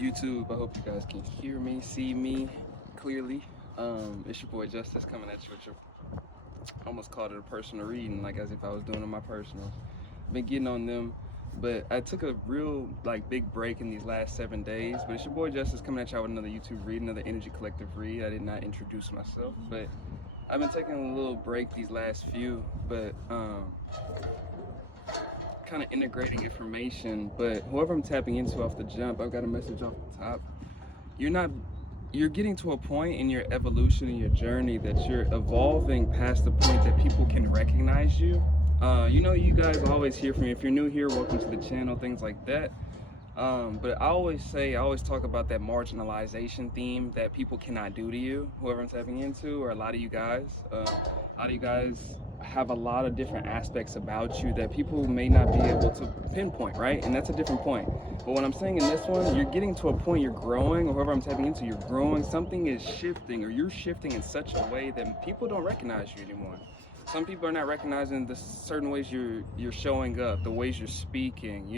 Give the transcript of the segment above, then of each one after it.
YouTube, I hope you guys can hear me, see me clearly. It's your boy Justice coming at you with your, I almost called it a personal reading, like as if I was doing it in my personals. Been getting on them, but I took a real big break in these last 7 days. But it's your boy Justice coming at y'all with another YouTube read, another Energy Collective read. I did not introduce myself, but I've been taking a little break these last few, but kind of integrating information. But whoever I'm tapping into off the jump, I've got a message off the top. You're getting to a point in your evolution in your journey that you're evolving past the point that people can recognize you. You guys always hear from me. If you're new here, welcome to the channel, things like that. But I always talk about that marginalization theme that people cannot do to you, whoever I'm tapping into, or a lot of you guys. Have a lot of different aspects about you that people may not be able to pinpoint, right? And that's a different point. But what I'm saying in this one, you're getting to a point, you're growing, or whoever I'm tapping into, you're growing, something is shifting, or you're shifting in such a way that people don't recognize you anymore. Some people are not recognizing the certain ways you're showing up, the ways you're speaking,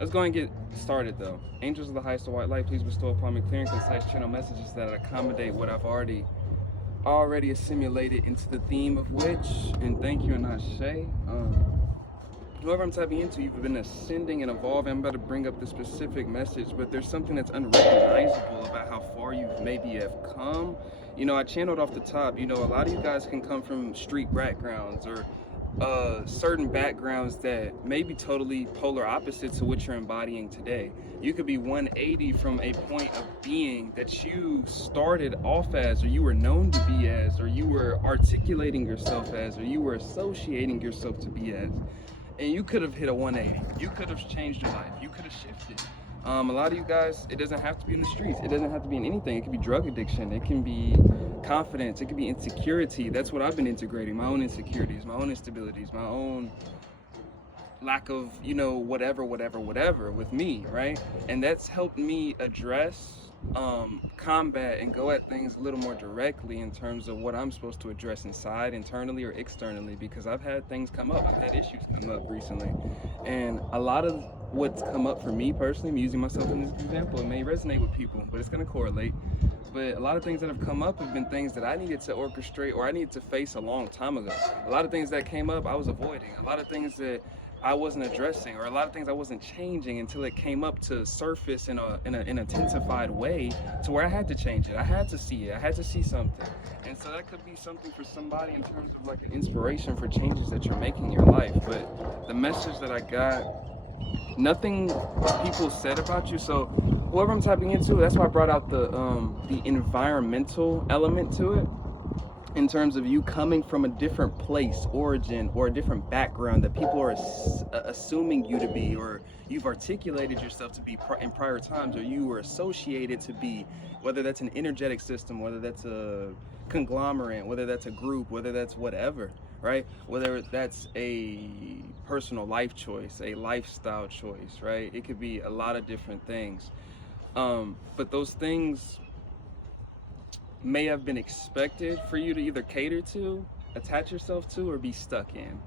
Let's go and get started though. Angels of the highest of white light, please bestow upon me clear and concise channel messages that accommodate what I've already assimilated into the theme of which, and thank you and Ashe. Whoever I'm tapping into, you've been ascending and evolving. I'm about to bring up the specific message, but there's something that's unrecognizable about how far you maybe have come. I channeled off the top, a lot of you guys can come from street backgrounds or certain backgrounds that may be totally polar opposite to what you're embodying today. You could be 180 from a point of being that you started off as, or you were known to be as, or you were articulating yourself as, or you were associating yourself to be as. And you could have hit a 180. You could have changed your life. You could have shifted. A lot of you guys, it doesn't have to be in the streets. It doesn't have to be in anything. It could be drug addiction. It can be confidence. It could be insecurity. That's what I've been integrating. My own insecurities, my own instabilities, my own lack of, whatever with me, right? And that's helped me address, combat, and go at things a little more directly in terms of what I'm supposed to address inside, internally, or externally, because I've had things come up. I've had issues come up recently. And a lot of what's come up for me personally, I'm using myself in this example, it may resonate with people, but it's going to correlate. But a lot of things that have come up have been things that I needed to orchestrate or I needed to face a long time ago. A lot of things that came up I was avoiding. A lot of things that I wasn't addressing, or a lot of things I wasn't changing until it came up to surface in an intensified way to where I had to change it. I had to see it. I had to see something. And so that could be something for somebody in terms of like an inspiration for changes that you're making in your life. But the message that I got, nothing people said about you. So whoever I'm tapping into, that's why I brought out the environmental element to it. In terms of you coming from a different place, origin, or a different background that people are assuming you to be, or you've articulated yourself to be in prior times, or you were associated to be, whether that's an energetic system, whether that's a conglomerate, whether that's a group, whether that's whatever, right? Whether that's a personal life choice, a lifestyle choice, right? It could be a lot of different things. But those things may have been expected for you to either cater to, attach yourself to, or be stuck in.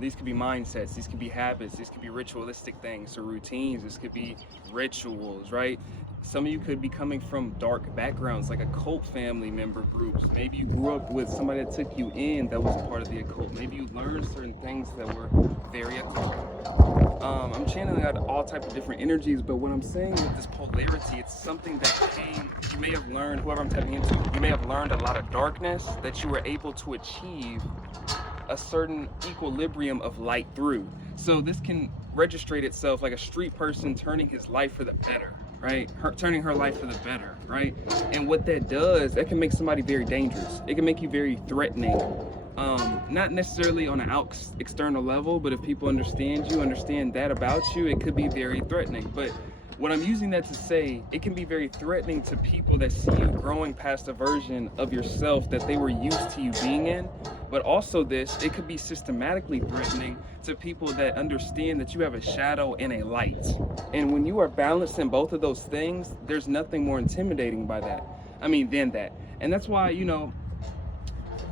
These could be mindsets, these could be habits, these could be ritualistic things or routines, this could be rituals, right? Some of you could be coming from dark backgrounds, like occult family member groups. Maybe you grew up with somebody that took you in that was a part of the occult. Maybe you learned certain things that were very occult. I'm channeling out all types of different energies, but what I'm saying with this polarity, it's something that you may have learned, whoever I'm tapping into, you may have learned a lot of darkness that you were able to achieve a certain equilibrium of light through. So this can registrate itself like a street person turning his life for the better, right? Turning her life for the better, right? And what that does, that can make somebody very dangerous. It can make you very threatening. Not necessarily on an external level, but if people understand you, understand that about you, it could be very threatening. But what I'm using that to say, it can be very threatening to people that see you growing past a version of yourself that they were used to you being in. But also it could be systematically threatening to people that understand that you have a shadow and a light. And when you are balancing both of those things, there's nothing more intimidating than that. And that's why,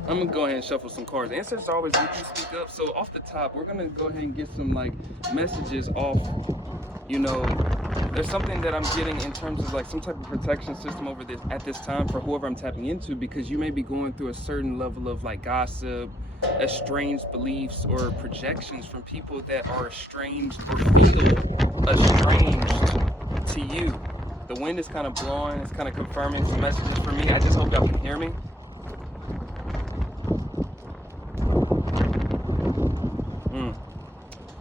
I'm gonna go ahead and shuffle some cards. Ancestors are always let you speak up. So off the top, we're gonna go ahead and get some like messages off. You know, there's something that I'm getting in terms of like some type of protection system over this at this time for whoever I'm tapping into, because you may be going through a certain level of like gossip, estranged beliefs, or projections from people that are estranged or feel estranged to you. The wind is kind of blowing, it's kind of confirming some messages for me. I just hope y'all can hear me.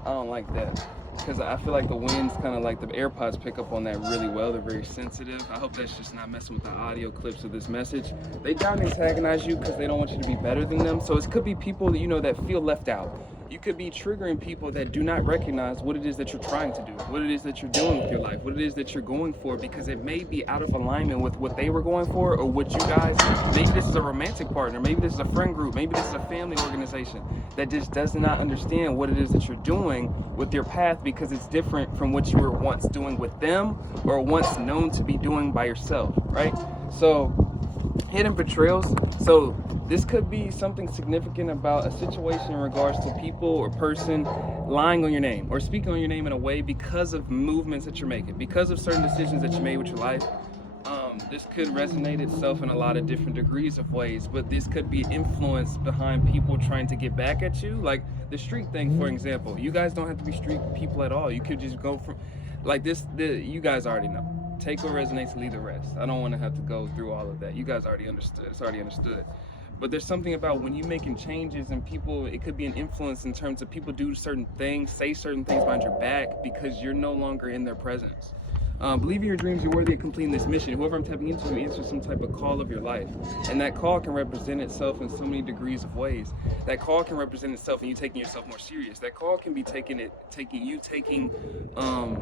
I don't like that, because I feel like the wind's kind of like the AirPods pick up on that really well. They're very sensitive. I hope that's just not messing with the audio clips of this message. They down antagonize you because they don't want you to be better than them. So it could be people that, you know, that feel left out. You could be triggering people that do not recognize what it is that you're trying to do, what it is that you're doing with your life, what it is that you're going for, because it may be out of alignment with what they were going for or what you guys, maybe this is a romantic partner, maybe this is a friend group, maybe this is a family organization that just does not understand what it is that you're doing with your path, because it's different from what you were once doing with them or once known to be doing by yourself, right? So hidden betrayals. So this could be something significant about a situation in regards to people or person lying on your name or speaking on your name in a way because of movements that you're making, because of certain decisions that you made with your life. This could resonate itself in a lot of different degrees of ways, but this could be influence behind people trying to get back at you. Like the street thing, for example. You guys don't have to be street people at all. You could just go from like this, you guys already know. Take what resonates, leave the rest. I don't want to have to go through all of that. You guys already understood. It's already understood. But there's something about when you're making changes and people, it could be an influence in terms of people do certain things, say certain things behind your back because you're no longer in their presence. Believe in your dreams, you're worthy of completing this mission. Whoever I'm tapping into answers some type of call of your life. And that call can represent itself in so many degrees of ways. That call can represent itself in you taking yourself more serious. That call can be taking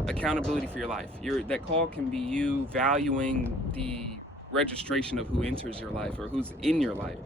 accountability for your life. That call can be you valuing the registration of who enters your life or who's in your life.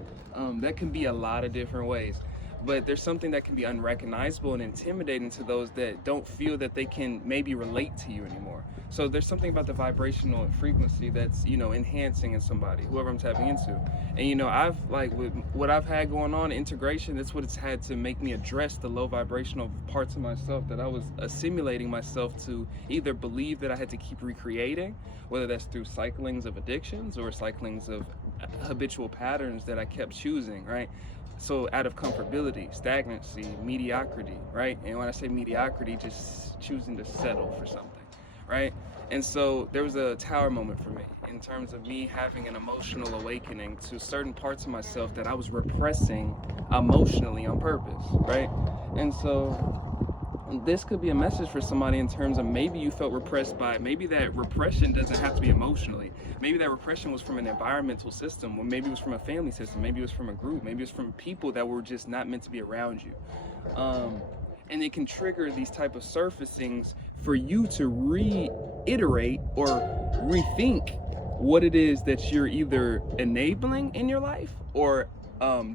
That can be a lot of different ways. But there's something that can be unrecognizable and intimidating to those that don't feel that they can maybe relate to you anymore. So there's something about the vibrational frequency that's, you know, enhancing in somebody, whoever I'm tapping into. And, you know, I've like with what I've had going on, integration, that's what it's had to make me address the low vibrational parts of myself that I was assimilating myself to either believe that I had to keep recreating, whether that's through cyclings of addictions or cyclings of habitual patterns that I kept choosing, right? So out of comfortability, stagnancy, mediocrity, right? And when I say mediocrity, just choosing to settle for something, right? And so there was a tower moment for me in terms of me having an emotional awakening to certain parts of myself that I was repressing emotionally on purpose, right? And so this could be a message for somebody in terms of maybe you felt repressed by, maybe that repression doesn't have to be emotionally. Maybe that repression was from an environmental system, or maybe it was from a family system, maybe it was from a group, maybe it was from people that were just not meant to be around you. And it can trigger these type of surfacings for you to reiterate or rethink what it is that you're either enabling in your life or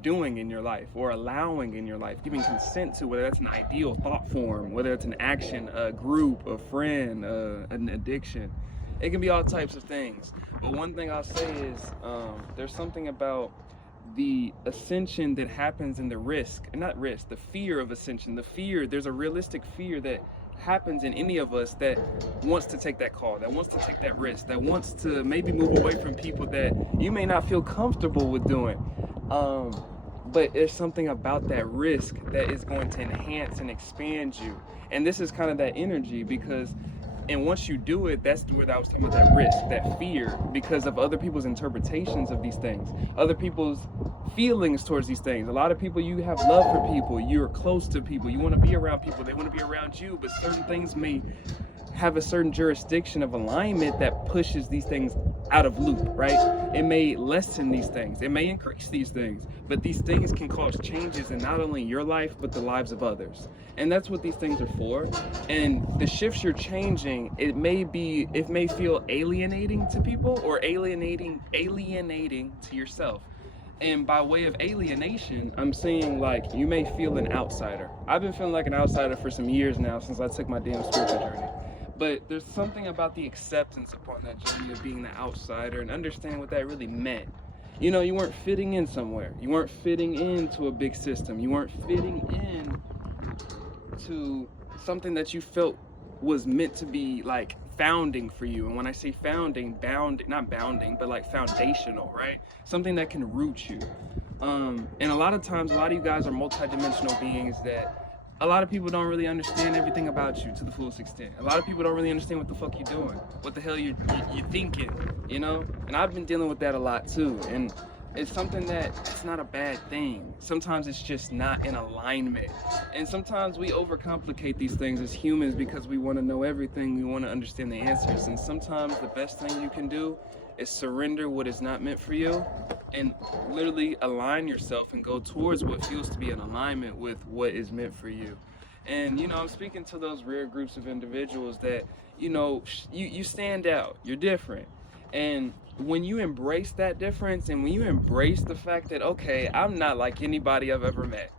doing in your life or allowing in your life, giving consent to, whether that's an ideal thought form, whether it's an action, a group, a friend, an addiction. It can be all types of things. But one thing I'll say is there's something about the ascension that happens in the the fear of ascension. The fear, there's a realistic fear that happens in any of us that wants to take that call, that wants to take that risk, that wants to maybe move away from people that you may not feel comfortable with doing. But there's something about that risk that is going to enhance and expand you. And this is kind of that energy, because and once you do it, that's where I was talking about that risk, that fear, because of other people's interpretations of these things, other people's feelings towards these things. A lot of people, you have love for people, you're close to people, you want to be around people, they want to be around you, but certain things may have a certain jurisdiction of alignment that pushes these things out of loop, right? It may lessen these things, it may increase these things, but these things can cause changes in not only your life, but the lives of others. And that's what these things are for. And the shifts you're changing, it may feel alienating to people or alienating to yourself. And by way of alienation, I'm saying like you may feel an outsider. I've been feeling like an outsider for some years now since I took my damn spiritual journey. But there's something about the acceptance upon that journey of being the outsider and understanding what that really meant. You know, you weren't fitting in somewhere. You weren't fitting into a big system. You weren't fitting in to something that you felt was meant to be like founding for you. And when I say founding, not bounding, but like foundational, right? Something that can root you. And a lot of times, a lot of you guys are multidimensional beings that a lot of people don't really understand everything about you to the fullest extent. A lot of people don't really understand what the fuck you're doing, what the hell you're thinking, you know? And I've been dealing with that a lot too. And it's something that it's not a bad thing. Sometimes it's just not in alignment. And sometimes we overcomplicate these things as humans because we want to know everything. We want to understand the answers. And sometimes the best thing you can do is surrender what is not meant for you and literally align yourself and go towards what feels to be in alignment with what is meant for you. And, you know, I'm speaking to those rare groups of individuals that, you know, you stand out, you're different. And when you embrace that difference and when you embrace the fact that, okay, I'm not like anybody I've ever met,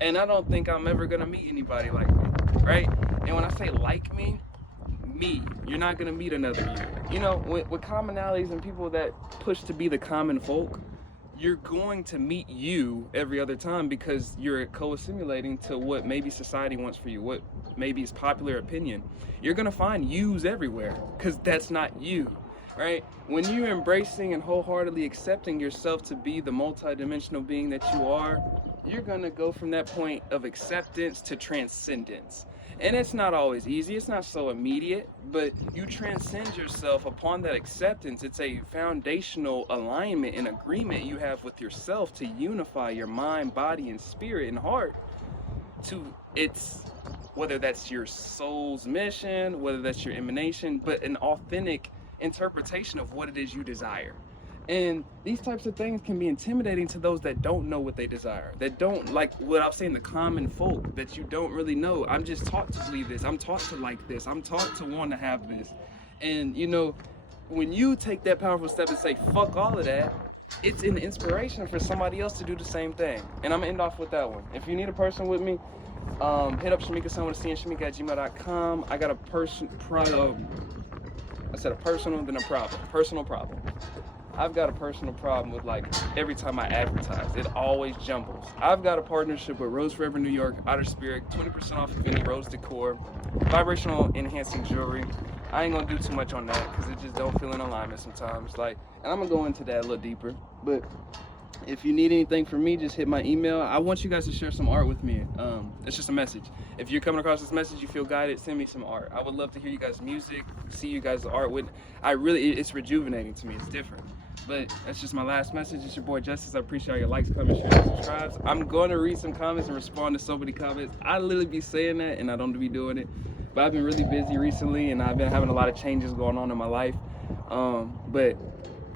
and I don't think I'm ever gonna meet anybody like me, right? And when I say like me, you're not gonna meet another you. You know, with commonalities and people that push to be the common folk, you're going to meet you every other time because you're co-assimilating to what maybe society wants for you, what maybe is popular opinion. You're gonna find yous everywhere because that's not you, right? When you're embracing and wholeheartedly accepting yourself to be the multidimensional being that you are, you're gonna go from that point of acceptance to transcendence. And it's not always easy, it's not so immediate, but you transcend yourself upon that acceptance. It's a foundational alignment and agreement you have with yourself to unify your mind, body, and spirit and heart to its, whether that's your soul's mission, whether that's your emanation, but an authentic interpretation of what it is you desire. And these types of things can be intimidating to those that don't know what they desire, that don't, like what I was saying, the common folk, that you don't really know. I'm just taught to believe this, I'm taught to like this, I'm taught to want to have this. And you know, when you take that powerful step and say, fuck all of that, it's an inspiration for somebody else to do the same thing. And I'm gonna end off with that one. If you need a person with me, hit up Shamika-san with a C and Shamika@gmail.com. I got a personal, then a problem. Personal problem. I've got a personal problem with like every time I advertise, it always jumbles. I've got a partnership with Rose Forever New York, Outer Spirit, 20% off of any rose decor, vibrational enhancing jewelry. I ain't gonna do too much on that because it just don't feel in alignment sometimes. Like, and I'm gonna go into that a little deeper. But if you need anything from me, just hit my email. I want you guys to share some art with me. It's just a message. If you're coming across this message, you feel guided, send me some art. I would love to hear you guys' music, see you guys' art. It's rejuvenating to me. It's different. But that's just my last message. It's your boy Justice. I appreciate all your likes, comments, shares, and subscribes. I'm going to read some comments and respond to so many comments. I literally be saying that and I don't be doing it. But I've been really busy recently and I've been having a lot of changes going on in my life. But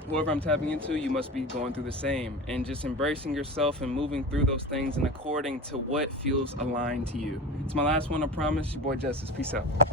whoever I'm tapping into, you must be going through the same. And just embracing yourself and moving through those things and according to what feels aligned to you. It's my last one, I promise. Your boy Justice. Peace out.